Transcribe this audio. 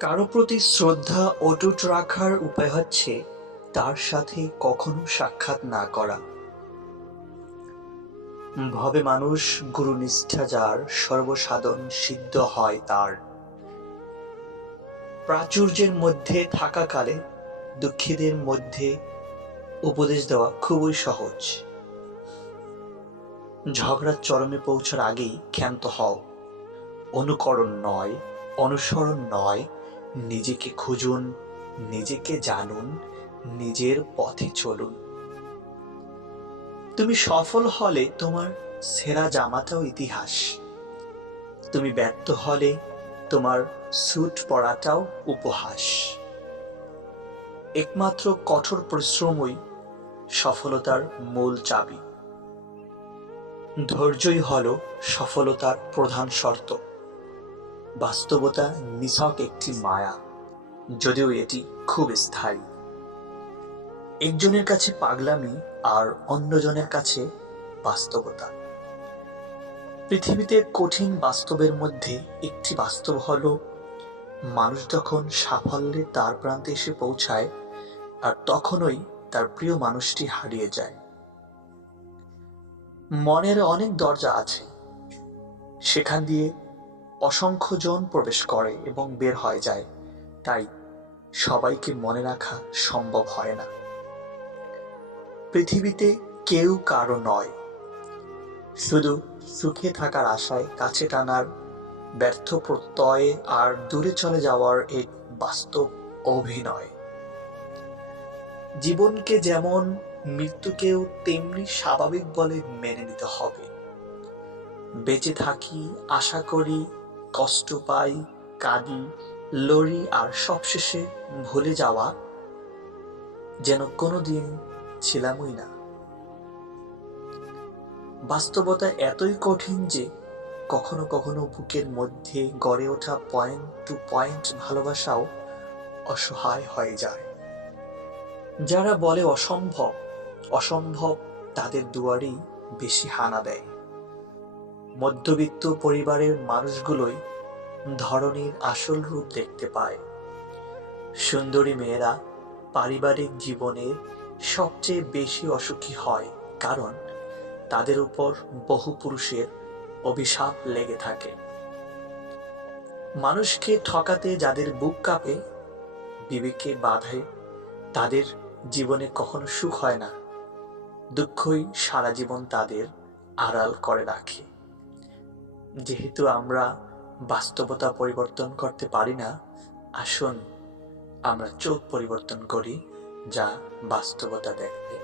কারো প্রতি শ্রদ্ধা অটুট রাখার উপায় হচ্ছে তার সাথে কখনো সাক্ষাৎ না করা। ভবে মানুষ গুরুনিষ্ঠা যার, সর্বসাধন সিদ্ধ হয় তার। প্রাচুর্যের মধ্যে থাকাকালে দুঃখীদের মধ্যে উপদেশ দেওয়া খুবই সহজ। ঝগড়ার চরমে পৌঁছার আগেই ক্ষান্ত হও। অনুকরণ নয়, অনুসরণ নয়, নিজেকে খুঁজুন, নিজেকে জানুন, নিজের পথে চলুন। তুমি সফল হলে তোমার সেরা জামাটাও ইতিহাস। তুমি ব্যর্থ হলে তোমার স্যুট পরাটাও উপহাস। একমাত্র কঠোর পরিশ্রমই সফলতার মূল চাবি। ধৈর্যই হল সফলতার প্রধান শর্ত। বাস্তবতা নিছক একটি মায়া, যদিও এটি খুব স্থায়ী। একজনের কাছে পাগলামি আর অন্যজনের কাছে বাস্তবতা। পৃথিবীতে কঠিন বাস্তবের মধ্যে একটি বাস্তব হল, মানুষ যখন সাফল্যে তার প্রান্তে এসে পৌঁছায় আর তখনই তার প্রিয় মানুষটি হারিয়ে যায়। মনের অনেক দরজা আছে, সেখান দিয়ে অসংখ্য জন প্রবেশ করে এবং বের হয়ে যায়, তাই সবাইকে মনে রাখা সম্ভব হয় না। পৃথিবীতে কেউ কারো নয়, শুধু সুখে থাকার আশায় কাছে টানার ব্যর্থ প্রত্যয়ে আর দূরে চলে যাওয়ার এক বাস্তব অভিনয়। জীবনকে যেমন মৃত্যুকেও তেমনি স্বাভাবিক বলে মেনে নিতে হবে। বেঁচে থাকি, আশা করি, কষ্ট পাই, কাঁদি, লড়ি আর সবশেষে ভুলে যাওয়া যেন কোনোদিন ছিলামই না। বাস্তবতা এতই কঠিন যে কখনো কখনো বুকের মধ্যে গড়ে ওঠা পয়েন্ট টু পয়েন্ট ভালোবাসাও অসহায় হয়ে যায়। যারা বলে অসম্ভব অসম্ভব, তাদের দুয়ারেই বেশি হানা দেয়। মধ্যবিত্ত পরিবারের মানুষগুলোই ধরনীর আসল রূপ দেখতে পায়। সুন্দরী মেয়েরা পারিবারিক জীবনে সবচেয়ে বেশি অসুখী হয়, কারণ তাদের উপর বহু পুরুষের অভিশাপ লেগে থাকে। মানুষকে ঠকাতে যাদের বুক কাঁপে, বিবেকে বাঁধে, তাদের জীবনে কখনো সুখ হয় না। দুঃখই সারা জীবন তাদের আড়াল করে রাখে। যেহেতু আমরা বাস্তবতা পরিবর্তন করতে পারি না, আসুন আমরা চোখ পরিবর্তন করি, যা বাস্তবতা দেখবে।